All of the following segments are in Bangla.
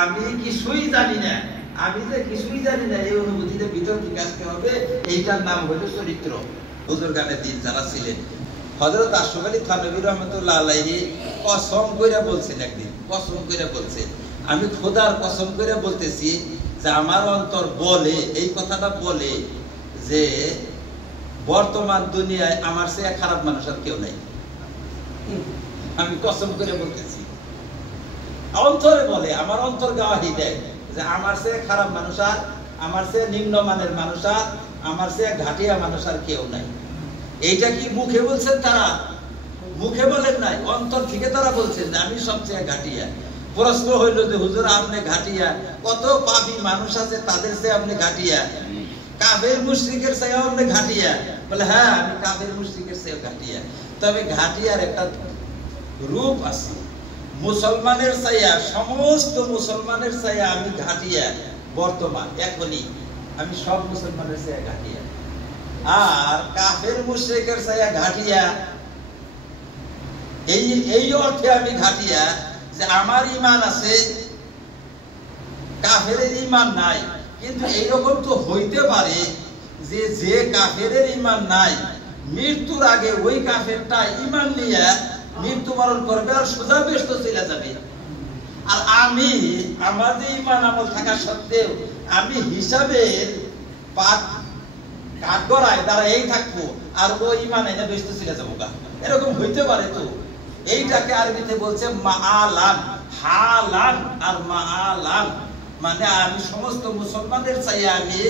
আমি কিছুই জানি না, আমি যে কিছুই জানি না এই অনুভূতিতে ভিতর থেকে আসতে হবে। এইটার নাম হলো চরিত্র। বুজুর্গানের দিন যারা ছিলেন, হযরত আশরাফ আলী থানভী রাহমাতুল্লাহ আলাইহি কসম কইরা বলছেন, একদিন কসম কইরা বলছেন, আমি খোদার কসম কইরা বলতেছি যে আমার অন্তর বলে, এই কথাটা বলে যে বর্তমান দুনিয়ায় আমার চেয়ে খারাপ মানুষ আর কেউ নাই। আমি কসম করে বলতেছি, অন্তরে বলে, আমার অন্তর গাওয়াহি দেয় যে আমার চেয়ে খারাপ মানুষ আর, আমার চেয়ে নিম্নমানের মানুষ আর, আমার চেয়ে ঘাটিয়া মানুষ আর কেউ নাই। এইটা কি মুখে বলছেন তারা? মুখে বলেন নাই, অন্তর থেকে তারা বলছেন যে আমি সবচেয়ে ঘাটিয়া। প্রশ্ন হইল যে হুজুর আপনি ঘাটিয়া, কত পাপী মানুষ আছে তাদের চেয়ে আপনি ঘাটিয়া, কাফের মুশরিকের চেয়ে আপনি ঘাটিয়া? বলে হ্যাঁ, আমি কাফের মুশরিকের চেয়ে ঘাটিয়া। তবে ঘাটিয়ার একটা রূপ আছে, মুসলমানের চাইয়া, সমস্ত মুসলমানের চাইয়া আমি ঘাটিয়া বর্তমান এখনই, আমি সব মুসলমানের চাইয়া ঘাটিয়া। আর কাফের মুশরিকের চাইয়া ঘাটিয়া এই অর্থে আমি ঘাটিয়া যে আমার ঈমান আছে, কাফের ঈমান নাই। কিন্তু এইরকম তো হইতে পারে যে যে কাফের ঈমান নাই, মৃত্যুর আগে ওই কাফেরটা ঈমান নিয়ে মৃত্যুবরণ করবে আর সোজা বেহেশত চলে যাবে। আর আমি, আমার যে ঈমান আমল থাকা সত্ত্বেও আমি হিসাবের কাঠগড়ায় দাঁড়াই থাকবো আর ও ঈমান এনে বেহেশত চলে যাবো। এরকম হইতে পারে তো। এইটাকে আরবিতে বলছে মাআলান, হালান আর মাআলান, মানে আমি সমস্ত মুসলমানের চাইয়া আমি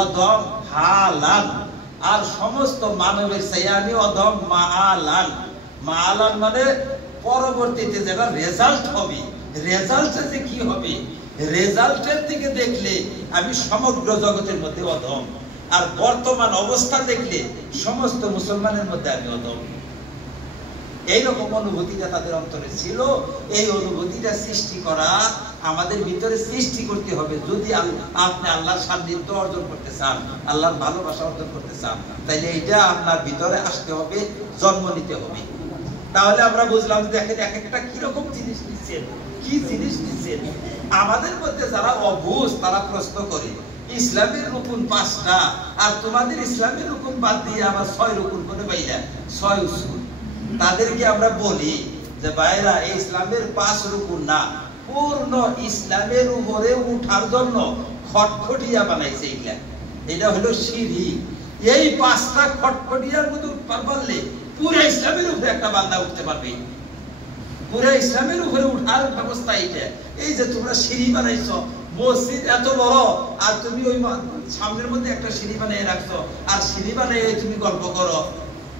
অধম হালান, আর সমস্ত মানবের চাইয়া আমি অধম মাআলান। মাআলান মানে পরবর্তীতে যেটা রেজাল্ট হবে, রেজাল্টে যে কি হবে, রেজাল্টের দিকে দেখলে আমি সমগ্র জগতের মধ্যে অধম, আর বর্তমান অবস্থা দেখলে সমস্ত মুসলমানের মধ্যে আমি অধম। এইরকম অনুভূতিটা তাদের অন্তরে ছিল। এই অনুভূতিটা সৃষ্টি করা আমাদের ভিতরে সৃষ্টি করতে হবে। যদি আপনি আল্লাহর সান্নিধ্য অর্জন করতে চান, আল্লাহর ভালোবাসা অর্জন করতে চান, তাহলে এটা আপনার ভিতরে আসতে হবে, জন্ম নিতে হবে। তাহলে আমরা বুঝলাম, দেখেন এক একটা কিরকম জিনিস নিচ্ছেন, কি জিনিস নিচ্ছেন। আমাদের মধ্যে যারা অবুঝ তারা প্রশ্ন করে ইসলামের রুকুন 5টা, আর তোমাদের ইসলামের রুকুন বাদ দিয়ে আবার 6 রুকুন করে পাইলা, 6 উসুল। তাদেরকে আমরা বলি যে ভাইরা, এই ইসলামের 5 রুকুন না, পূর্ণ ইসলামের উপরে উঠার জন্য খটখটিয়া বানাইছে এগুলা। এটা হলো সিঁড়ি। এই 5টা খটখটিয়ার মধ্যে পারলে পুরো ইসলামের উপরে একটা বান্দা উঠতে পারবে। পুরো ইসলামের উপরে উঠার ব্যবস্থা এটা। এই যে তোমরা সিঁড়ি বানাইছো, মসজিদ এত বড়, আর তুমি ওই সামনের মধ্যে একটা সিঁড়ি বানিয়ে রাখছো, আর সিঁড়ি বানিয়ে তুমি গল্প করো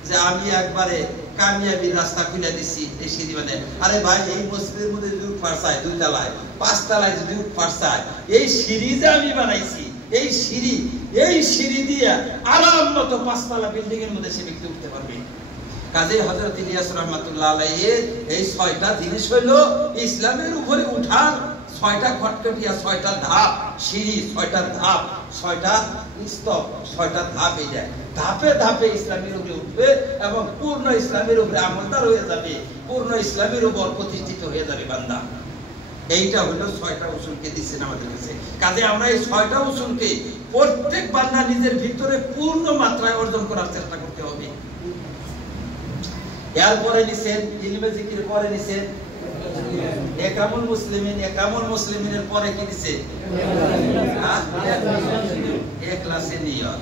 যে আমি একবারে কামিয়াবির রাস্তা খুলে দিছি এই সিঁড়ি বানিয়ে। আরে ভাই, এই মসজিদের মধ্যে যদি উঠবার চাই 2 তলায়, 5 তলায় যদি উঠবার চাই, এই সিঁড়ি যে আমি বানাইছি, এই সিঁড়ি দিয়ে আরাম মতো 5 তলা বিল্ডিং এর মধ্যে সে ব্যক্তি উঠতে পারবে। কাজী হযরত ইলিয়াস রাহমাতুল্লাহ আলাইহি এই 6টা জিনিস হলো ইসলামের উপরে উঠার 6টা খটখটিয়া, 6টা ধাপ, সিঁড়ি 6টা ধাপ, 6টা স্তর, 6টা ধাপ। এই যায় ধাপে ধাপে ইসলামের উপরে উঠবে এবং পূর্ণ ইসলামের উপরে আমলদার হয়ে যাবে, পূর্ণ ইসলামের উপর প্রতিষ্ঠিত হয়ে যাবে বান্দা। এইটা হলো 6টা উসুলকে দিচ্ছেন আমাদের কাছে। কাজে আমরা এই 6টা উসুলকে প্রত্যেক বান্দা নিজের ভিতরে পূর্ণ মাত্রায় অর্জন করার চেষ্টা করতে হবে। এরপরে নিছেন ইলমে জিকির, পরে নিছেন একামুল মুসলিমিন, একামুল মুসলিমিনের পরে কি দিছে? ইখলাসে নিয়ত।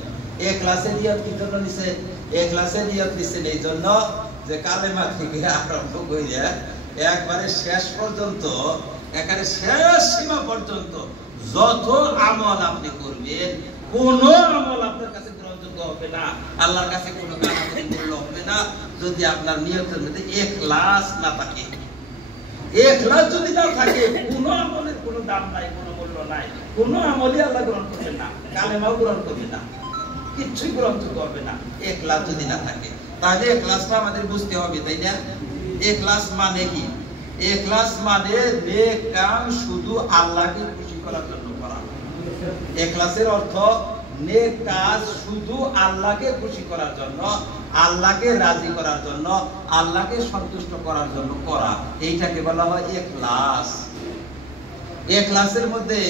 ইখলাসে নিয়ত কি জন্য নিছে? ইখলাসে নিয়ত নিছেন এই জন্য যে কালেমা থেকে আরম্ভ কইরা একবারে শেষ পর্যন্ত, একেবারে শেষ সীমা পর্যন্ত যত আমল আপনি করবেন, কোন আমল আপনার কাছে গ্রহণযোগ্য হবে না, আল্লাহর কাছে কোনো কানাকড়ি মূল্য হবে না যদি আপনার নিয়তের মধ্যে ইখলাস না থাকে। ইখলাস যদি না থাকে, কোন আমলের কোনো দাম নাই, কোনো মূল্য নাই, কোনো আমলই আল্লাহ গ্রহণ করবেন না, কালেমাও গ্রহণ করবেন না, কিচ্ছুই গ্রহণযোগ্য হবে না ইখলাস যদি না থাকে। তাহলে ইখলাসটা আমাদের বুঝতে হবে, তাই না? ইখলাস মানে কি? ইখলাস মানে নেক কাম শুধু আল্লাহকে খুশি করার জন্য করা। ইখলাসের অর্থ নেক কাজ শুধু আল্লাহকে খুশি করার জন্য, আল্লাহকে রাজি করার জন্য, আল্লাহকে সন্তুষ্ট করার জন্য করা। এইটাকে বলা হয় ইখলাস। ইখলাসের মধ্যে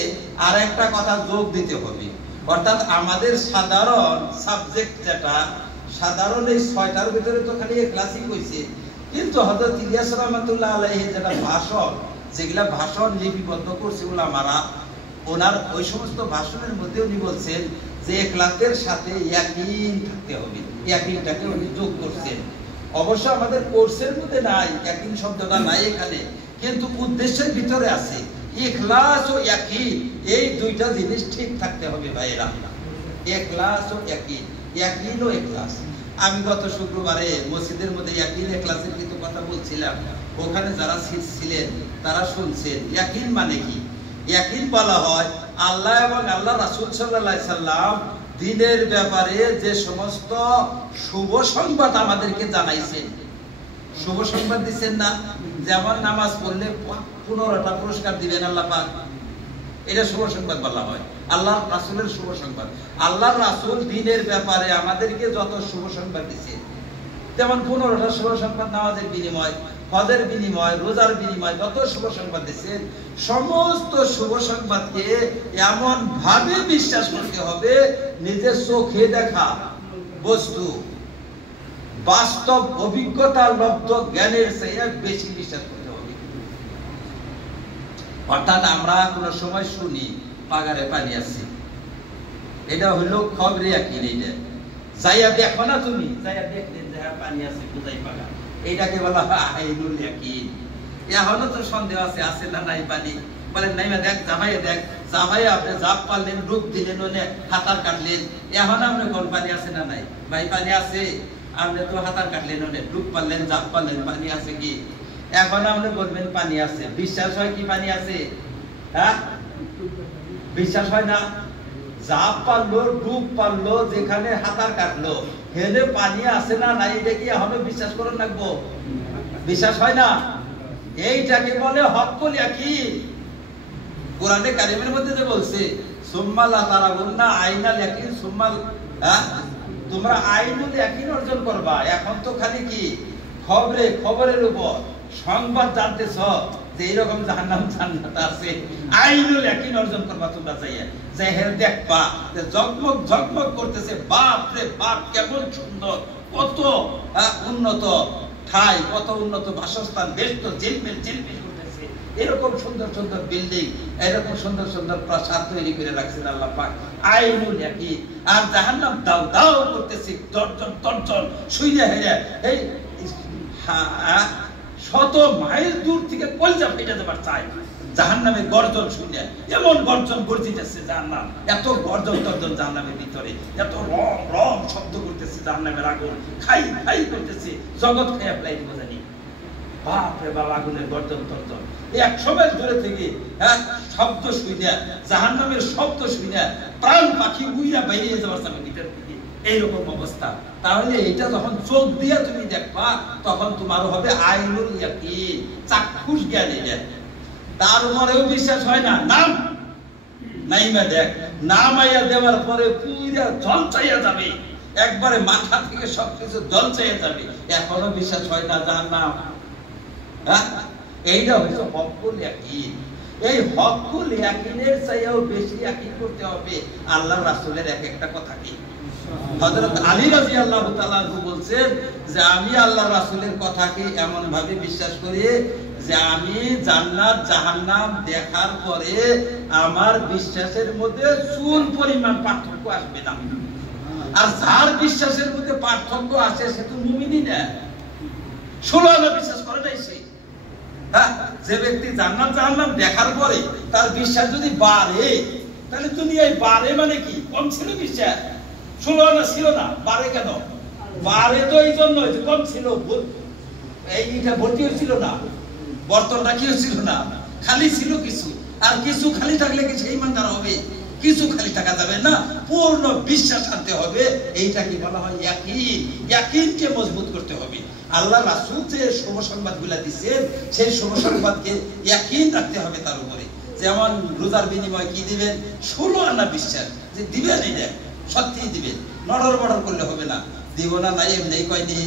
আর একটা কথা যোগ দিতে হবে, অর্থাৎ আমাদের সাধারণ সাবজেক্ট যেটা সাধারণ এই 6টার ভিতরে তো খালি ইখলাসই কইছে, কিন্তু হযরত ইলিয়াস রাহমাতুল্লাহ আলাইহি যেটা ভাষণ, যেগুলা ভাষণ লিপিবদ্ধ করছে উলামারা, ওনার ওই সমস্ত ভাষণের মধ্যে উনি বলছেন যে ইখলাসের সাথে ইয়াকিন থাকতে হবে। ইয়াকিনটাকে উনি যোগ করছেন। অবশ্য আমাদের কোর্সের মধ্যে নাই, ইয়াকিন শব্দটা নাই এখানে, কিন্তু উদ্দেশ্যের ভিতরে আছে। ইখলাস ও ইয়াকিন এই দুইটা জিনিস ঠিক থাকতে হবে ভাইরা। ইখলাস ও ইয়াকিন, ইয়াকিন ও ইখলাস। আমি গত শুক্রবারে মসজিদের মধ্যে ইয়াকিন ইখলাসের কিছু কথা বলছিলাম, ওখানে যারা ছিলেন তারা শুনছেন। ইয়াকিন মানে কি? ইয়াকিন বলা হয় আল্লাহ এবং আল্লাহ রাসূল সাল্লাল্লাহু আলাইহি সাল্লাম দ্বীনের ব্যাপারে যে সমস্ত শুভ সংবাদ আমাদেরকে জানাইছেন, শুভ সংবাদ দিচ্ছেন না, যেমন নামাজ পড়লে 15টা পুরস্কার দিবেন আল্লাহ পাক, এটা শুভ সংবাদ বলা হয়। আল্লাহর রাসূলের শুভ সংবাদ। আল্লাহর রাসূল দ্বীনের ব্যাপারে আমাদেরকে যত শুভ সংবাদ দিয়েছেন, যেমন 15টা শুভ সংবাদ নামাজের বিনিময়, হজের বিনিময়, রোজার বিনিময়, যত শুভ সংবাদ দিয়েছেন, সমস্ত শুভ সংবাদকে এমন ভাবে বিশ্বাস করতে হবে নিজের চোখে দেখা বস্তু, বাস্তব অভিজ্ঞতা লব্ধ জ্ঞানের চেয়ে বেশি বিশ্বাস করতে হবে। অর্থাৎ আমরা কোন সময় শুনি পাগারে পানি আছে, এটা হলো খবরে ইয়াকিন। এটা যাইয়া দেখো না, তুমি যাইয়া দেখলে যে পানি আছে বুঝাই পাগা, এইটাকে বলা হয় আইনুল ইয়াকিন। এখনো তো সন্দেহ আছে, আছে না নাই পানি, বলেন নাই দেখ জামাই দেখ, জামাই আপনি জাপ পারলেন, ডুব দিলেন, ওনে হাতার কাটলেন, এখন আপনি কোন পানি আছে না নাই? ভাই পানি আছে, আপনি তো হাতার কাটলেন, ওনে ডুব পারলেন, জাপ পারলেন, পানি আছে কি? এখন আপনি বলবেন পানি আছে। বিশ্বাস হয় কি পানি আছে? হ্যাঁ, বিশ্বাস হয় না? জাপ পারলো, ডুব পারলো, যেখানে হাতার কাটলো, হেলে পানি আছে না নাই, এটা কি এখনো বিশ্বাস করে রাখবো? বিশ্বাস হয় না? এইটাকে বলে হক্কুল ইয়াকিন। কোরআনে কারিমের মধ্যে যে বলছে সুম্মা লা তারাউন্না আইনাল ইয়াকিন সুম্মা, তোমরা আইনুল ইয়াকিন অর্জন করবা। এখন তো খালি কি খবরের উপর সংবাদ জানতেছ যে এইরকম জাহান্নাম জান্নাত আছে, আইনুল ইয়াকিন অর্জন করবা তোমরা। যাইয়া দেখবা যে জগমগ ঝগমগ করতেছে, বাপ রে বাপ কেমন সুন্দর, কত উন্নত ঠাই, কত উন্নত বাসস্থান, বেশ তো জিলমিল জিলমিল করতেছে, এরকম সুন্দর সুন্দর বিল্ডিং, এরকম সুন্দর সুন্দর প্রাসাদ তৈরি করে রাখছেন আল্লাহ পাক, আইনুল ইয়াকিন। আর জাহান্নাম দাও দাও করতেছে, তরজন তরজন শুইয়া হেয়া, এই শত মাইল দূর থেকে কলজা ফেটে যাবার চাই জাহান্নামের গর্জন শুনে। এমন গর্জন গর্জিতেছে জাহান্নাম, এত গর্জন তর্জন জাহান্নামের ভিতরে, এত রং রং শব্দ করতেছে জাহান্নামের আগুন, খাই খাই করতেছে, জগৎ খাইয়া ফেলাই দিব জানি। বাপ রে বাপ, আগুনের গর্জন তর্জন, এক সময় দূরে থেকে শব্দ শুনে, জাহান্নামের শব্দ শুনে প্রাণ পাখি উইরা বাইরে যাবার চাবে ভিতর থেকে, এইরকম অবস্থা। তাহলে এটা যখন চোখ দিয়ে তুমি দেখবা, তখন তোমারও হবে আইনুল ইয়াকিন, চাক্ষুষ জ্ঞান। এটা তার উপরেও বিশ্বাস হয় না, নাম নাইমা দেখ, নাম আইয়া দেওয়ার পরে পুরা জল চাইয়া যাবে, একবারে মাথা থেকে সবকিছু জল চাইয়া যাবে, এখনো বিশ্বাস হয় না জাহান্নাম। এইটা হচ্ছে হক্কুল ইয়াকিন। এই হক্কুল ইয়াকিনের চাইও বেশি ইয়াকিন করতে হবে আল্লাহর রাসূলের এক একটা কথাকে। হযরত আলী রাদিয়াল্লাহু তাআলা বলছেন যে আমি আল্লাহর রাসূলের কথাকে এমন ভাবে বিশ্বাস করি যে আমি জান্নাত জাহান্নাম দেখার পরে আমার বিশ্বাসের মধ্যে চুল পরিমাণ পার্থক্য আসবে না। আর যার বিশ্বাসের মধ্যে পার্থক্য আসে সে তো মুমিনই না, 16 আনা বিশ্বাস করে নাই সে। যে ব্যক্তি জান্নাত জাহান্নাম দেখার পরে তার বিশ্বাস যদি বাড়ে, তাহলে দুনিয়ায় বাড়ে মানে কি? কম ছিল বিশ্বাস, 16 আনা ছিল না, বাড়ে কেন? বাড়ে তো এই জন্য কম ছিল, এইটা ভর্তি হয়েছিল না, বর্তনটা কি হয়েছিল না, খালি ছিল কিছু। আর কিছু খালি থাকলে কি সেই ইমানদার হবে? কিছু খালি থাকা যাবে না, পূর্ণ বিশ্বাস আনতে হবে। এইটা কি বলা হয়? ইয়াকিন। ইয়াকিনকে মজবুত করতে হবে। আল্লাহ রাসূল যে শুভ সংবাদগুলো দিয়েছেন, সেই শুভ সংবাদকে ইয়াকিন রাখতে হবে তার উপরে। যেমন রোজার বিনিময় কি দিবেন? 16 আনা বিশ্বাস যে দিবেন, এই সত্যি দিবেন, নড়র বড়র করলে হবে না। দিব না নাই এমনি কয়নি,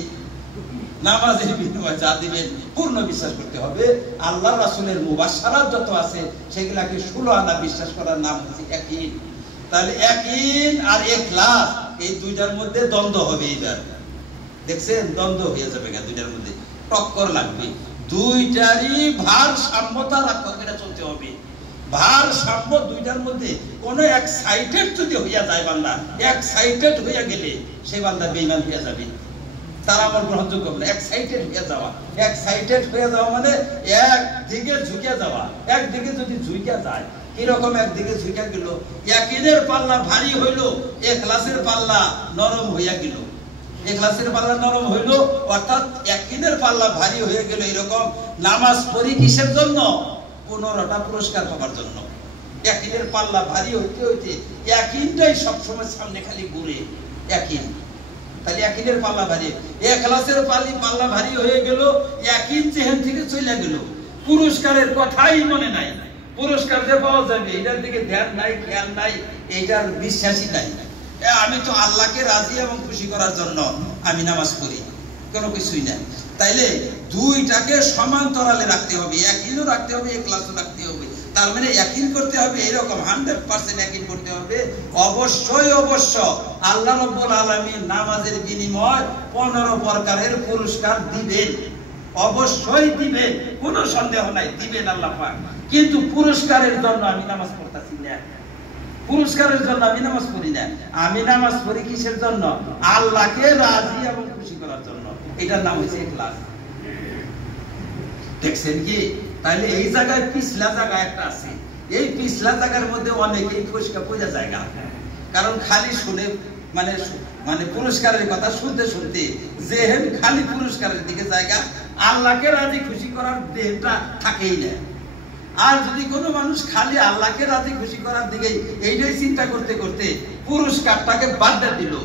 নামাজের বিনিময়ে যা দিবেন পূর্ণ বিশ্বাস করতে হবে। আল্লাহ রাসূলের মুবাশশারাত যত আছে সেগুলাকে 16 আনা বিশ্বাস করার নাম হচ্ছে ইয়াকিন। তাহলে ইয়াকিন আর ইখলাস এই দুইটার মধ্যে দ্বন্দ্ব হবে। এইবার দেখছেন দ্বন্দ্ব হয়ে যাবে, দুইটার মধ্যে টক্কর লাগবে। দুইটারই ভারসাম্যতা রক্ষা করে চলতে হবে। ভারসাম্য দুইটার মধ্যে কোন এক সাইডেড যদি হইয়া যায়, বান্দা এক সাইডেড হইয়া গেলে সেই বান্দা বেঈমান হইয়া যাবে, তার আমল গ্রহণযোগ্য হবে না। এক সাইডেড হইয়া যাওয়া, এক সাইডেড হইয়া যাওয়া মানে একদিকে ঝুঁকে যাওয়া। একদিকে যদি ঝুঁকে যায়, কিরকম একদিকে ঝুঁকে গেল, ইয়াকিনের পাল্লা ভারী হইল, ইখলাসের পাল্লা নরম হইয়া গেল। ইখলাসের পাল্লা নরম হইল অর্থাৎ ইয়াকিনের পাল্লা ভারী হয়ে গেল। এরকম নামাজ পড়ি কিসের জন্য? 15টা পুরস্কার পাওয়ার জন্য। ইয়াকিনের পাল্লা ভারী হইতে হইতে ইয়াকিনটাই সবসময় সামনে খালি ঘুরে। ইয়াকিন, তাহলে ইয়াকিনের পাল্লা ভারী, ইখলাসের পাল্লা ভারী হয়ে গেল, ইয়াকিন যেখান থেকে চলে গেল, পুরস্কারের কথাই মনে নাই। পুরস্কার যে পাওয়া যাবে এটার দিকে ধ্যান নাই, খেয়াল নাই, এইটার বিশ্বাসই নাই। আমি তো আল্লাহকে রাজি এবং খুশি করার জন্য আমি নামাজ পড়ি, কোনো কিছুই নাই। তাইলে দুইটাকে সমান্তরালে রাখতে হবে, ইয়াকিনও রাখতে হবে, ইখলাসও রাখতে হবে। তার মানে ইয়াকিন করতে হবে এরকম 100% ইয়াকিন করতে হবে। অবশ্যই আল্লাহ রাব্বুল আলামিন নামাজের বিনিময়ে 15 প্রকারের পুরস্কার দিবেন, অবশ্যই দিবেন, কোনো সন্দেহ নাই, দিবেন আল্লাহ পাক। কিন্তু পুরস্কারের জন্য আমি নামাজ পড়তাছি না, পুরস্কারের জন্য আমি নামাজ পড়ি না। আমি নামাজ পড়ি কিসের জন্য? আল্লাহকে রাজি এবং খুশি করার জন্য। এটার নাম হচ্ছে ইখলাস। দেখছেন কি? তাহলে এই জায়গায় পিছলা জায়গা একটা আছে। এই পিছলা জায়গার মধ্যে অনেকেই পরিষ্কার বোঝা জায়গা, কারণ খালি শুনে মানে পুরস্কারের কথা শুনতে শুনতে যেহেন খালি পুরস্কারের দিকে জায়গা, আল্লাহকে রাজি খুশি করার দেহটা থাকেই না। আর যদি কোনো মানুষ খালি আল্লাহকে রাজি খুশি করার দিকে এইটাই চিন্তা করতে করতে পুরস্কারটাকে বাদ দিয়ে দিল,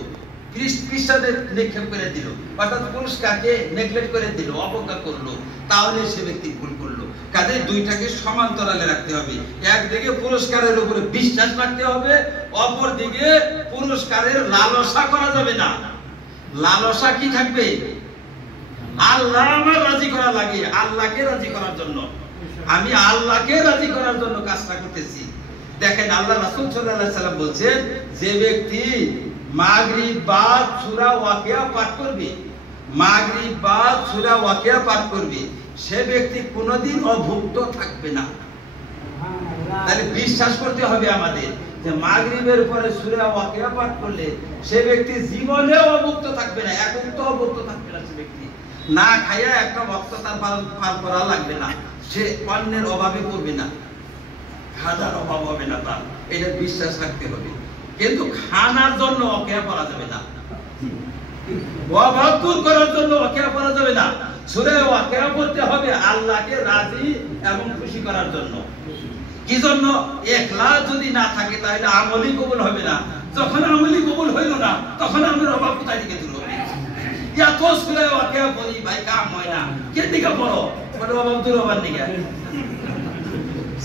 পৃষ্ঠাদের নিক্ষেপ করে দিল, অর্থাৎ পুরস্কারকে নেগলেক্ট করে দিল, অবজ্ঞা করলো, তাহলে সে ব্যক্তি ভুল করলো। কাজে দুইটাকে সমান্তরালে রাখতে হবে। একদিকে পুরস্কারের উপরে বিশ্বাস রাখতে হবে, অপর দিকে পুরস্কারের লালসা করা যাবে না। লালসা কি থাকবে? আল্লাহ আমার রাজি করা লাগে, আল্লাহকে রাজি করার জন্য, আমি আল্লাহকে রাজি করার জন্য কাজটা করতেছি। দেখেন আল্লাহ রাসূল সাল্লাল্লাহু আলাইহি সাল্লাম বলছেন, যে ব্যক্তি মাগরিব বাদ সূরা ওয়াকিয়া পাঠ করবে, মাগরিব বাদ সূরা ওয়াকিয়া পাঠ করবে, সে ব্যক্তি কোনোদিন অভুক্ত থাকবে না। তাহলে বিশ্বাস করতে হবে আমাদের যে মাগরিবের পরে সূরা ওয়াকিয়া পাঠ করলে সে ব্যক্তি জীবনেও অভুক্ত থাকবে না, এখন তো অভুক্ত থাকবে না। সে ব্যক্তি না খাইয়া একটা ওয়াক্ত তার পালন করা লাগবে না, সে অন্যের অভাবে পড়বে না, খানার অভাব হবে না তার, এটা বিশ্বাস রাখতে হবে। কিন্তু খানার জন্য ওয়াকিয়া পড়া যাবে না, অভাব দূর করার জন্য ওয়াকিয়া পড়া যাবে না। সূরা ওয়াকিয়া পড়তে হবে আল্লাহকে রাজি এবং খুশি করার জন্য। কি জন্য? ইখলাস যদি না থাকে তাহলে আমলই কবুল হবে না। যখন আমলই কবুল হইল না, তখন আমাদের অভাব কোথায় থেকে দূর হবে? এত সূরা ওয়াকিয়া পড়ি ভাই, কাম হয় না, কে দিকে পড়ো? বলে অভাব দূর হবার দিকে।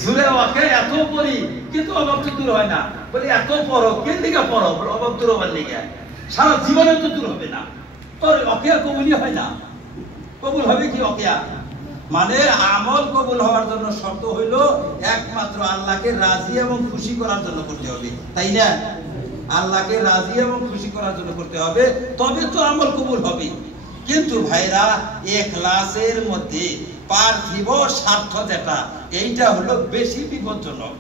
সূরা ওয়াকিয়া এত পড়ি কিন্তু অভাব তো দূর হয় না, বলে এত পড়ো, কে দিকে পড়ো? বলে অভাব দূর হবার দিকে। সারা জীবনে তো দূর হবে না, তোর ওয়াকিয়া কবুলই হয় না। কবুল হবে কি ওয়াকিয়া? মানে আমল কবুল হওয়ার জন্য শর্ত হইল একমাত্র আল্লাহকে রাজি এবং খুশি করার জন্য করতে হবে, তাই না? আল্লাহকে রাজি এবং খুশি করার জন্য করতে হবে, তবে তো আমল কবুল হবে। কিন্তু ভাইরা, ইখলাসের মধ্যে পার্থিব স্বার্থ যেটা, এইটা হলো বেশি বিপজ্জনক।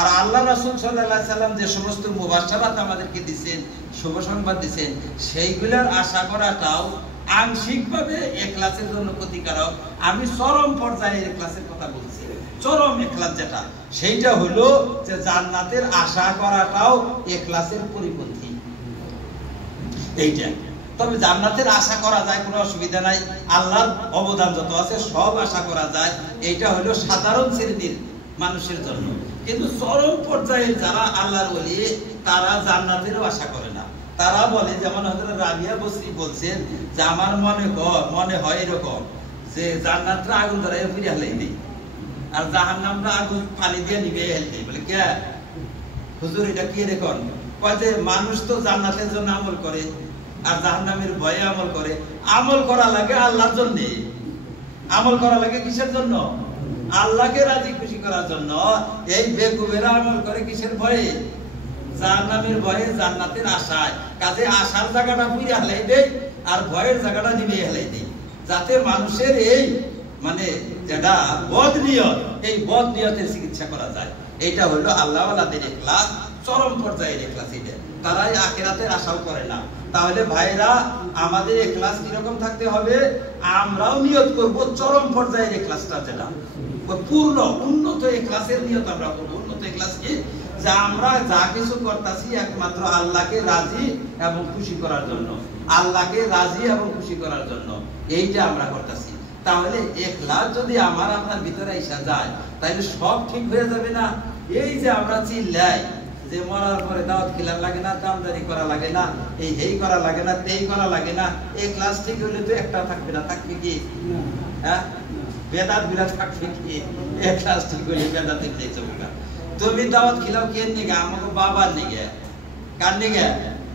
আর আল্লাহ রাসূল সাল্লাল্লাহু আলাইহি সাল্লাম যে সমস্ত মুবাশশারাত আমাদেরকে দিবেন, শুভ সংবাদ দিবেন, সেইগুলোর আশা করাটাও আংশিকভাবে ইখলাসের জন্য ক্ষতিকারক। আমি চরম পর্যায়ের ইখলাসের কথা বলছি। চরম ইখলাস যেটা, সেইটা হলো যে জান্নাতের আশা করাটাও ইখলাসের পরিপন্থী। এইটা তবে জান্নাতের আশা করা যায়, কোনো অসুবিধা নাই, আল্লাহর অবদান যত আছে সব আশা করা যায়। এইটা হলো সাধারণ শ্রেণীর মানুষের জন্য। কিন্তু চরম পর্যায়ে যারা আল্লাহর ওলি, তারা জান্নাতেরও আশা করে না। তারা বলে, যেমন হযরত রাবিয়া বসরি বলছেন যে আমার মনে হয় এরকম যে জান্নাতরা আগুন ধরাইয়া পুড়ে হেলাই দেই, আর জাহান্নামরা আগুন পানি দিয়ে নিবে হেলাই দেই। বলে কে হুজুর, এটা কি এরকম? কয় যে মানুষ তো জান্নাতের জন্য আমল করে, আর জাহান্নামের ভয়ে আমল করে। আমল করা লাগে আল্লাহর জন্য, আমল করা লাগে কিসের জন্য? আল্লাহকে রাজি খুশি করার জন্য। এই বেকুবেরা আমল করে কিসের ভয়ে? জাহান্নামের ভয়ে, জান্নাতের আশায়। কাজে আশার জায়গাটা পুড়ে হেলাই দেয় আর ভয়ের জায়গাটা নিভে হেলাই দেয়, যাতে মানুষের এই মানে যেটা বদ নিয়ত, এই বদ নিয়তের চিকিৎসা করা যায়। এইটা হলো আল্লাহওয়ালাদের ইখলাস, চরম পর্যায়ের ইখলাস। এটা তারাই আখিরাতের আশাও করে না। তাহলে ভাইরা আমাদের ইখলাস কিরকম থাকতে হবে? আমরাও নিয়ত করব চরম পর্যায়ের ইখলাসটা, যেটা পূর্ণ উন্নত ইখলাসের নিয়ত আমরা করব। উন্নত ইখলাস কি? যে আমরা যা কিছু করতেছি একমাত্র আল্লাহকে রাজি এবং খুশি করার জন্য, আল্লাহকে রাজি এবং খুশি করার জন্য এইটা আমরা করতেছি। তাহলে ইখলাস যদি আমার আপনার ভিতরে এসে যায় তাহলে সব ঠিক হয়ে যাবে না? এই যে আমরা চিল্লাই যে মরার পরে দাওয়াত খিলার লাগে না, দামদারি করা লাগে না, এই করা লাগে না, তেই করা লাগে না, ইখলাস ঠিক হলে তো একটা থাকবে না। থাকবে কি? হ্যাঁ, বেদাত বিরাট থাকবে কি? ইখলাস ঠিক হলে বেদাতে দিতে হবে। তুমি দাওয়াত খিলাও কে নিগে? আমাকে বাবার নিগে। কার নিগে?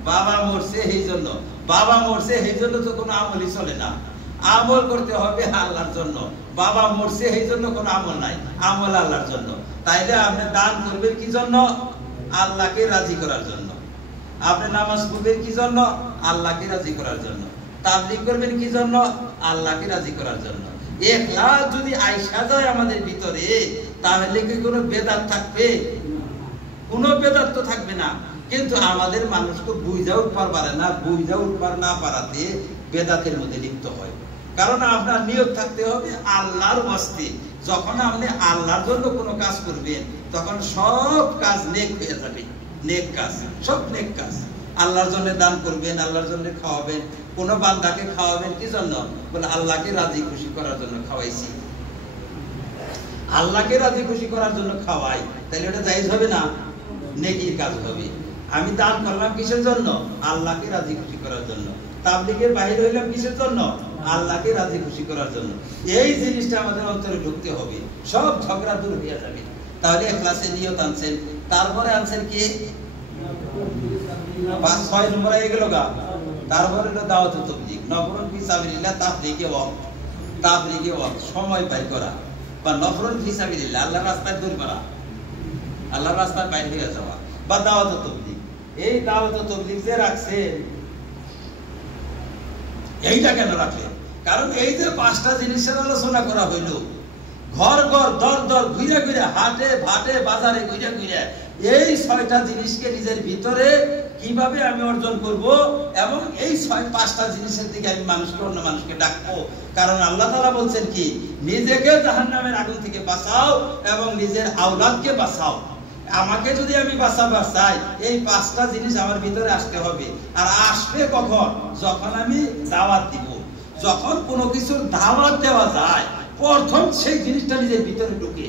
বাবা মরছে এই জন্য। বাবা মরছে এই জন্য তো কোনো আমলই চলে না। আমল করতে হবে আল্লাহর জন্য। বাবা মরছে এই জন্য কোনো আমল নাই, আমল আল্লাহর জন্য। তাইলে আপনি দান করবেন কি জন্য? আল্লাহকে রাজি করার জন্য। আপনি নামাজ পড়বেন কি জন্য? আল্লাহকে রাজি করার জন্য। তাবলীগ করবেন কি জন্য? আল্লাহকে রাজি করার জন্য। ইখলাস যদি আইসা যায় আমাদের ভিতরে তাহলে কি কোনো বেদাত থাকবে? কোনো বেদাত তো থাকবে না। কিন্তু আমাদের মানুষ তো বুঝা উঠবার পারে না, বুঝা উঠবার না পারাতে বেদাতের মধ্যে লিপ্ত হয়। কারণ আপনার নিয়ত থাকতে হবে আল্লাহর ওয়াস্তে। যখন আপনি আল্লাহর জন্য কোনো কাজ করবেন তখন সব কাজ নেক হয়ে যাবে। নেক কাজ, সব নেক কাজ। আল্লাহর জন্য দান করবেন, আল্লাহর জন্য খাওয়াবেন। কোন বান্দাকে খাওয়াবেন কি জন্য? বলে আল্লাহকে রাজি খুশি করার জন্য খাওয়াইছি। আল্লাহকে রাজি খুশি করার জন্য খাওয়াই, তাহলে এটা জায়েজ হবে না? নেকির কাজ হবে। আমি দান করলাম কিসের জন্য? আল্লাহকে রাজি খুশি করার জন্য। তাবলীগের বাইরে হইলাম কিসের জন্য? আল্লাহকে রাজি খুশি করার জন্য। এই জিনিসটা আমাদের অন্তরে ঢুকতে হবে, সব ঝগড়া দূর হয়ে যাবে। তাহলে ইখলাসে নিয়ত আনছেন, তারপরে আনছেন কি? 5-6 নম্বর হয়ে গেল গা। তারপরে হলো দাওয়াত ও তাবলীগ, নফরুন ফি সাবিলিল্লাহ, তাবলীগে ওয়াক্ত। তাবলীগে ওয়াক্ত সময় বের করা, বা নফরুন ফি সাবিলিল্লাহ আল্লাহর রাস্তায় দৌড় মারা, আল্লাহর রাস্তায় বাইরে হয়ে যাওয়া, বা দাওয়াত ও তাবলীগ। এই দাওয়াত ও তাবলীগ যে রাখছেন, এইটা কেন রাখলেন? কারণ এই যে 5টা জিনিসের আলোচনা করা হইল, ঘর ঘর দর দর ঘুরে ঘুরে, হাটে ভাটে বাজারে ঘুরে ঘুরে, এই 6টা জিনিসকে নিজের ভিতরে কিভাবে আমি অর্জন করব, এবং এই 5টা জিনিসের দিকে আমি মানুষকে, অন্য মানুষকে ডাকবো। কারণ আল্লাহ তাআলা বলছেন কি? নিজেকে জাহান্নামের আগুন থেকে বাঁচাও এবং নিজের আওলাদকে বাঁচাও। আমাকে যদি আমি বাঁচাবার চাই, এই 5টা জিনিস আমার ভিতরে আসতে হবে। আর আসবে কখন? যখন আমি দাওয়াত দিব। যখন কোনো কিছুর দাওয়াত দেওয়া যায়, প্রথম সেই জিনিসটা নিজের ভিতরে ঢুকে।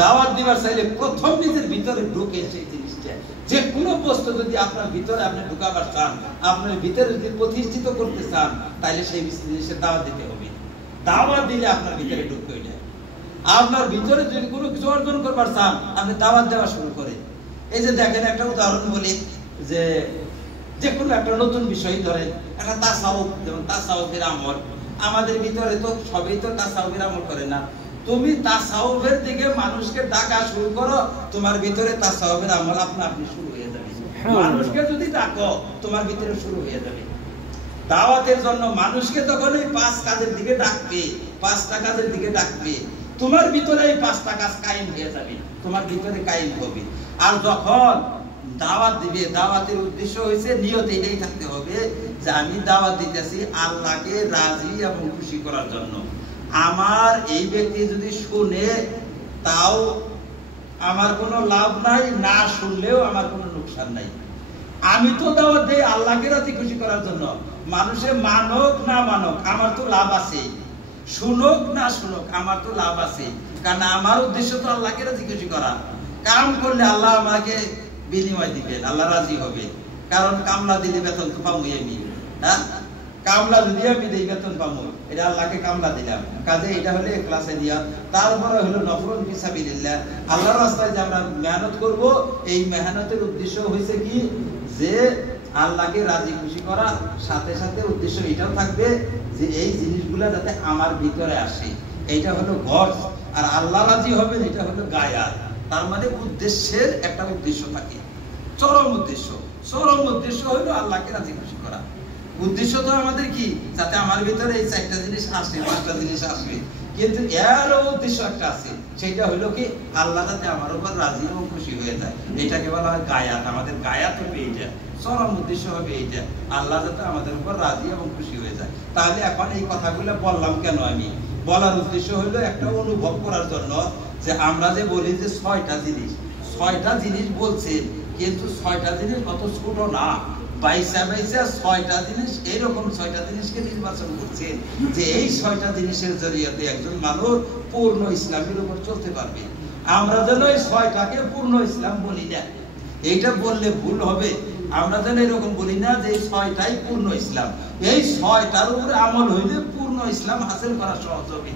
দাওয়াত দিবার চাইলে প্রথম নিজের ভিতরে ঢুকে সেই জিনিসটা। যে কোনো বস্তু যদি আপনার ভিতরে আপনি ঢুকাবার চান, আপনার ভিতরে যদি প্রতিষ্ঠিত করতে চান, তাহলে সেই জিনিসের দাওয়াত দিতে হবে। দাওয়াত দিলে আপনার ভিতরে ঢুকবে। এটা আপনার ভিতরে যদি কোনো কিছু অর্জন করবার চান, আপনি দাওয়াত দেওয়া শুরু করেন। এই যে দেখেন, একটা উদাহরণ বলি, যে কোনো একটা নতুন বিষয় ধরেন, একটা তাসাউফ, যেমন তাসাউফের আমল। আমাদের ভিতরে তো সবই তো তাসাউফের আমল করে না। তুমি তাসাউফের দিকে মানুষকে ডাকা শুরু করো, তোমার ভিতরে তাসাউফের আমল আপনি শুরু হয়ে যাবে। মানুষকে যদি ডাকো, তোমার ভিতরে শুরু হয়ে যাবে। দাওয়াতের জন্য মানুষকে তখন এই 5 কাজের দিকে ডাকবে, 5টা কাজের দিকে ডাকবে। তোমার ভিতরে এই 5টা কাজ কায়েম হয়ে যাবে, তোমার ভিতরে কায়েম হবে। আর যখন দাওয়াত দিবে, দাওয়াতের উদ্দেশ্য হয়েছে, নিয়ত এটাই থাকতে হবে যে আমি দাওয়াত দিতেছি আল্লাহকে রাজি এবং খুশি করার জন্য। আমার এই ব্যক্তি যদি শুনে তাও আমার কোনো লাভ নাই, না শুনলেও আমার কোনো লোকসান নাই। আমি তো দাওয়াত দেই আল্লাহকে রাজি খুশি করার জন্য। মানুষে মানক না মানক, আমার তো লাভ আছে। শুনুক না শুনুক, আমার তো লাভ আছে। কারণ আমার উদ্দেশ্য তো আল্লাহকে রাজি খুশি করা। কাম করলে আল্লাহ আমাকে বিনিময় দিবেন, আল্লাহ রাজি হবে। কারণ কামলা দিলে বেতন তো পাবো আমি। হ্যাঁ, কামলা যদি আমি দিই বেতন পাবো, এটা আল্লাহকে কামলা দিলাম। কাজে এটা হলো ইখলাসে দিয়া। তারপরে হলো নফরুন ফি সাবিলিল্লাহ, আল্লাহর রাস্তায় যে আমরা মেহনত করব। এই মেহনতের উদ্দেশ্য হয়েছে কি? যে আল্লাহকে রাজি খুশি করা, সাথে সাথে উদ্দেশ্য এটাও থাকবে যে এই জিনিসগুলো যাতে আমার ভিতরে আসে, এইটা হলো গর্জ। আর আল্লাহ রাজি হবেন, এটা হলো গায়া। তার মানে উদ্দেশ্যের একটা উদ্দেশ্য থাকে, চরম উদ্দেশ্য। চরম উদ্দেশ্য হলো আল্লাহকে রাজি খুশি করা। উদ্দেশ্য তো আমাদের কি, যাতে আমার ভিতরে এই 4টা জিনিস আসে, 5টা জিনিস আসবে, কিন্তু এরও উদ্দেশ্য একটা আছে, সেটা হলো কি আল্লাহ যাতে আমার উপর রাজি এবং খুশি হয়ে যায়। এটাকে বলা হয় গায়াত। আমাদের গায়াত হবে এইটা, চরম উদ্দেশ্য হবে এইটা, আল্লাহ যাতে আমাদের উপর রাজি এবং খুশি হয়ে যায়। তাহলে এখন এই কথাগুলো বললাম কেন? আমি বলার উদ্দেশ্য হলো একটা অনুভব করার জন্য যে আমরা যে বলি যে 6টা জিনিস, 6টা জিনিস বলছেন, কিন্তু 6টা জিনিস অত ছোট না। বাইসা 6টা জিনিস, এইরকম 6টা জিনিসকে নির্বাচন করছেন যে এই 6টা জিনিসের জরিয়াতে একজন মানুষ পূর্ণ ইসলামের উপর চলতে পারবে। আমরা যেন এই 6টাকে পূর্ণ ইসলাম বলি না, এইটা বললে ভুল হবে। আমরা যেন এরকম বলি না যে এই 6টাই পূর্ণ ইসলাম। এই 6টার উপরে আমল হইলে পূর্ণ ইসলাম হাসিল করা সহজ হবে।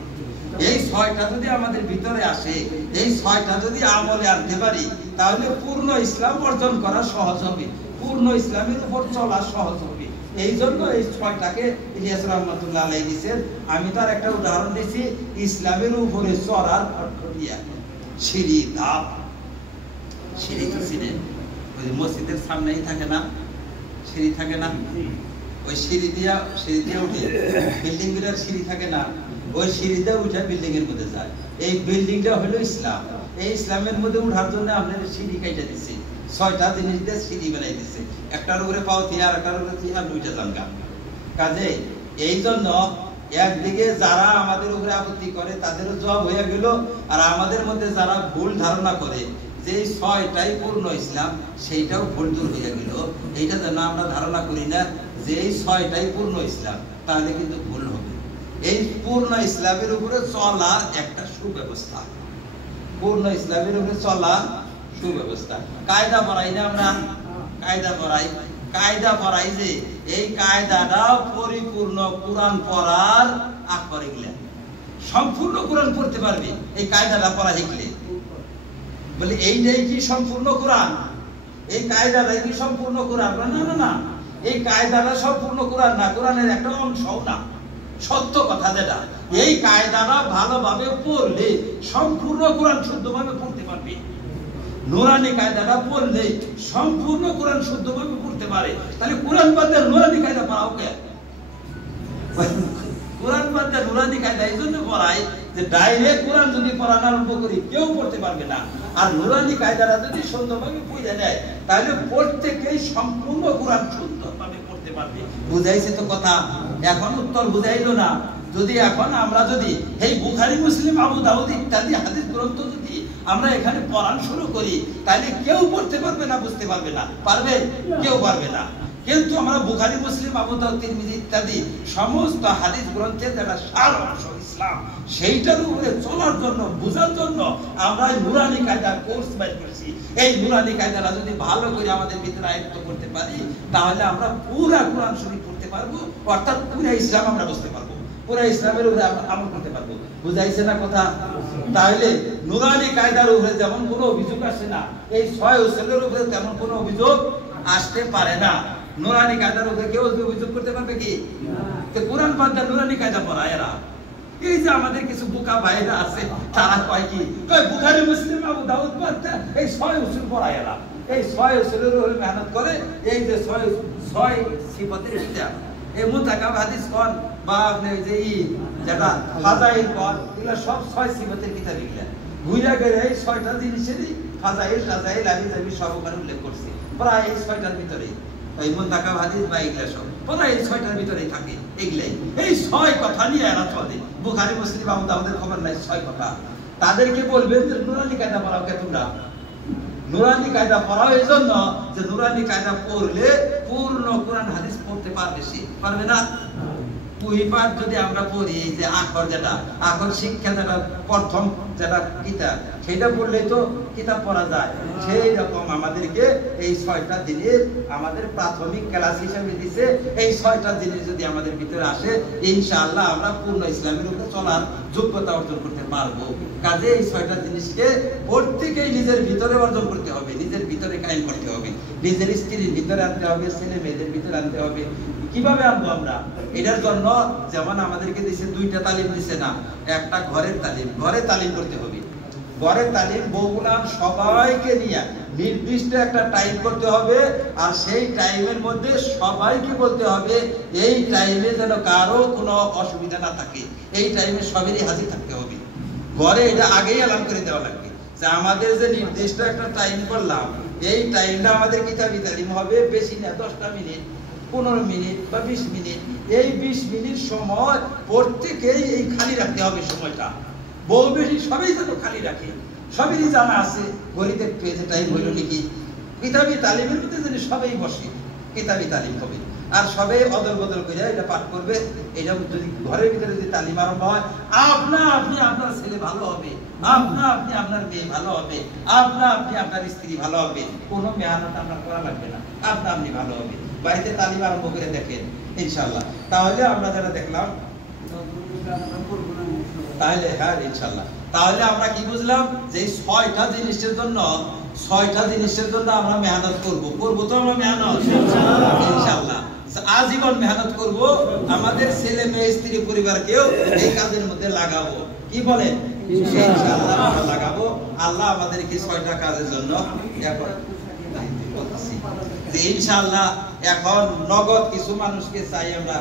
এই 6টা যদি আমাদের ভিতরে আসে, এই 6টা যদি আমলে আনতে পারি, তাহলে পূর্ণ ইসলাম অর্জন করা সহজ হবে, পূর্ণ ইসলামের উপর চলা সহজ হবে। এই জন্য এই 6টাকে ইলিয়াস রহমাতুল্লাহ আলাইহি দিয়েছেন। আমি তার একটা উদাহরণ দিয়েছি, ইসলামের উপরে চড়ার অর্থ দিয়া সিঁড়ি ধাপ। সিঁড়ি তো ছিলেন ওই মসজিদের সামনেই থাকে না, সিঁড়ি থাকে না, ওই সিঁড়ি দিয়া উঠে বিল্ডিং গুলার সিঁড়ি থাকে না, ওই সিঁড়িতে উঠে বিল্ডিং এর মধ্যে যায়। এই বিল্ডিংটা হলো ইসলাম। এই ইসলামের মধ্যে উঠার জন্য আপনার সিঁড়ি কাইটা দিচ্ছে, 6টা জিনিস দিয়ে সিঁড়ি বানাই দিচ্ছে। একটার উপরে পাও দিয়ে, আর একটার উপরে দিয়ে, আর 2টা জানগা। কাজে এই জন্য একদিকে যারা আমাদের উপরে আপত্তি করে তাদেরও জবাব হয়ে গেল, আর আমাদের মধ্যে যারা ভুল ধারণা করে যে 6টাই পূর্ণ ইসলাম, সেইটাও ভুল দূর হয়ে গেল। এইটা যেন আমরা ধারণা করি না যে এই 6টাই পূর্ণ ইসলাম, তাহলে কিন্তু ভুল হবে। এই পূর্ণ ইসলামের উপরে চলা একটা সুব্যবস্থা, পূর্ণ ইসলামের উপরে চলা সুব্যবস্থা। কায়দা পড়াই না আমরা, কায়দা পড়াই যে এই কায়দাটা পরিপূর্ণ কোরআন পড়ার আগ করে গেলে সম্পূর্ণ কোরআন পড়তে পারবে। এই কায়দাটা পড়া শিখলে বলে এইটাই কি সম্পূর্ণ কোরআন, এই কায়দাটাই কি সম্পূর্ণ কোরআন? না না না, এই কায়দাটা সম্পূর্ণ কোরআন না, কোরআনের একটা অংশও না। সত্য কথা যেটা, এই কায়দাটা ভালোভাবে পড়লে সম্পূর্ণ কোরআন শুদ্ধভাবে পড়তে পারবে। নুরানি কায়দাটা পড়লে সম্পূর্ণ কোরআন শুদ্ধভাবে পড়তে পারে। তাহলে কোরআন বাদ দিয়ে নুরানি কায়দা পড়াও কে? কোরআন বাদ দিয়ে নুরানি কায়দা এই জন্য পড়ায় যে ডাইরেক্ট কোরআন যদি পড়ানো আরম্ভ করি কেউ পড়তে পারবে না। আর নুরানি কায়দাটা যদি সুন্দরভাবে পড়ে নেয়, তাহলে প্রত্যেকেই সম্পূর্ণ কোরআন সুন্দরভাবে পড়তে পারবে। বুঝাইছে তো কথা? এখন উত্তর বুঝাইলো না। যদি এখন আমরা যদি এই বুখারী, মুসলিম, আবু দাউদ ইত্যাদি হাদিস গ্রন্থ যদি আমরা এখানে পড়ান শুরু করি, তাহলে কেউ পড়তে পারবে না, বুঝতে পারবে না। পারবে? কেউ পারবে না। কিন্তু আমরা বুখারী, মুসলিম, আবু দাউদ, তিরমিজি ইত্যাদি সমস্ত হাদিস গ্রন্থের যেটা সার অংশ ইসলাম, সেইটার উপরে চলার জন্য, বোঝার জন্য আমরা নুরানি কায়দা কোর্স বের করছি। এই নুরানি কায়দাটা যদি ভালো করে আমাদের ভিতরে আয়ত্ত করতে পারি, তাহলে আমরা পুরা কোরআন শরীফ পড়তে পারবো, অর্থাৎ পুরা ইসলাম আমরা বুঝতে পারবো, পুরা ইসলামের উপরে আমল করতে পারবো। বুঝাইছে না কথা? তাহলে নুরানি কায়দার উপরে যেমন কোনো অভিযোগ আসে না, এই 6 উসুলের উপরে তেমন কোনো অভিযোগ আসতে পারে না। নুরানি কায়দার উপরে কেউ অভিযোগ করতে পারবে কি? তো কোরআন বাদ দিয়ে নুরানি কায়দা পড়ায় এরা। এই যে আমাদের কিছু বোকা ভাইরা আছে, তারা কয় কি, কয় বুখারী, মুসলিম, আবু দাউদ বাদ দিয়ে এই 6 উসুল পড়ায় এরা। এই 6 উসুলের উপরে মেহনত করে, এই যে 6 সিফাতের কিতাব, এই মুতাকাব হাদিস কোন বা আপনি যে যেটা ফাজাইল কোন, এগুলা সব 6 সিফাতের কিতাব। এগুলা ঘুরে গেলে এই 6টা জিনিসেরই ফাজাইল, টাজাইল, হাদিস সব ওখানে উল্লেখ করছে, প্রায় এই 6টার ভিতরেই। এই মুতাকাব হাদিস বা এগুলা সব প্রায় এই 6টার ভিতরেই থাকে। এগুলাই এই 6 কথা নিয়ে এরা চলে। বুখারী, মুসলিম, আবু দাউদের খবর নাই, 6 কথা। তাদেরকে বলবেন যে নুরানি কায়দা পড়াও কে তোমরা? নুরানি কায়দা পড়াও এই জন্য যে নুরানি কায়দা পড়লে পূর্ণ কোরআন হাদিস পড়তে পারবে। সে পারবে না? পুহিপাঠ যদি আমরা পড়ি, যে আখর, যেটা আখর শিক্ষা, যেটা প্রথম যেটা কিতাব, সেটা পড়লেই তো কিতাব পড়া যায়। সেই রকম আমাদেরকে এই 6টা জিনিস আমাদের প্রাথমিক ক্লাস হিসেবে দিছে। এই 6টা জিনিস যদি আমাদের ভিতরে আসে, ইনশাআল্লাহ আমরা পূর্ণ ইসলামের উপরে চলার যোগ্যতা অর্জন করতে পারবো। কাজে এই 6টা জিনিসকে প্রত্যেকেই নিজের ভিতরে অর্জন করতে হবে, নিজের ভিতরে কায়েম করতে হবে। নিজের স্ত্রীর ভিতরে আনতে হবে, ছেলে মেয়েদের ভিতরে আনতে হবে। কিভাবে আনবো আমরা? এটার জন্য যেমন আমাদেরকে দিছে দুইটা তালিম দিছে না, একটা ঘরের তালিম, ঘরে তালিম করতে হবে। ঘরের তালিম বউগুলা সবাইকে নিয়ে নির্দিষ্ট একটা টাইম করতে হবে, আর সেই টাইমের মধ্যে সবাইকে বলতে হবে এই টাইমে যেন কারো কোনো অসুবিধা না থাকে, এই টাইমে সবারই হাজির থাকতে হবে। ঘরে এটা আগেই এলান করে দেওয়া লাগবে যে আমাদের যে নির্দিষ্ট একটা টাইম করলাম, এই টাইমটা আমাদের কিতাবি তালিম হবে, বেশি না 10টা মিনিট, 15 মিনিট বা 20 মিনিট। এই 20 মিনিট সময় প্রত্যেকেই এই খালি রাখতে হবে সময়টা। বউ বেশি সবাই যেন খালি রাখে, সবারই জানা আছে ঘড়িতে পেজে টাইম হইল নাকি। কিতাবি তালিমের মধ্যে যদি সবাই বসে কিতাবি তালিম হবে, আর সবাই অদল বদল করে এটা পাঠ করবে। এটা যদি ঘরের ভিতরে যদি তালিম আরম্ভ হয়, আপনা আপনি আপনার ছেলে ভালো হবে, আপনা আপনি আপনার মেয়ে ভালো হবে, আপনা আপনি আপনার স্ত্রী ভালো হবে, কোনো মেহনত আপনার করা লাগবে না, আপনা আপনি ভালো হবে। বাড়িতে তালিম আরম্ভ করে দেখেন ইনশাআল্লাহ। তাহলে আমরা যারা দেখলাম, তাহলে হ্যাঁ ইনশাআল্লাহ, তাহলে আমরা কি বুঝলাম যে 6টা জিনিসের জন্য আমরা মেহনত করব তো আমরা মেহনত ইনশাআল্লাহ আজীবন মেহনত করব। আমাদের ছেলে মেয়ে স্ত্রী পরিবারকেও এই কাজের মধ্যে লাগাবো। কি বলেন? ইনশাআল্লাহ আমরা লাগাবো। আল্লাহ আমাদেরকে 6টা কাজের জন্য যে ইনশাআল্লাহ এখন নগদ কিছু মানুষকে চাই আমরা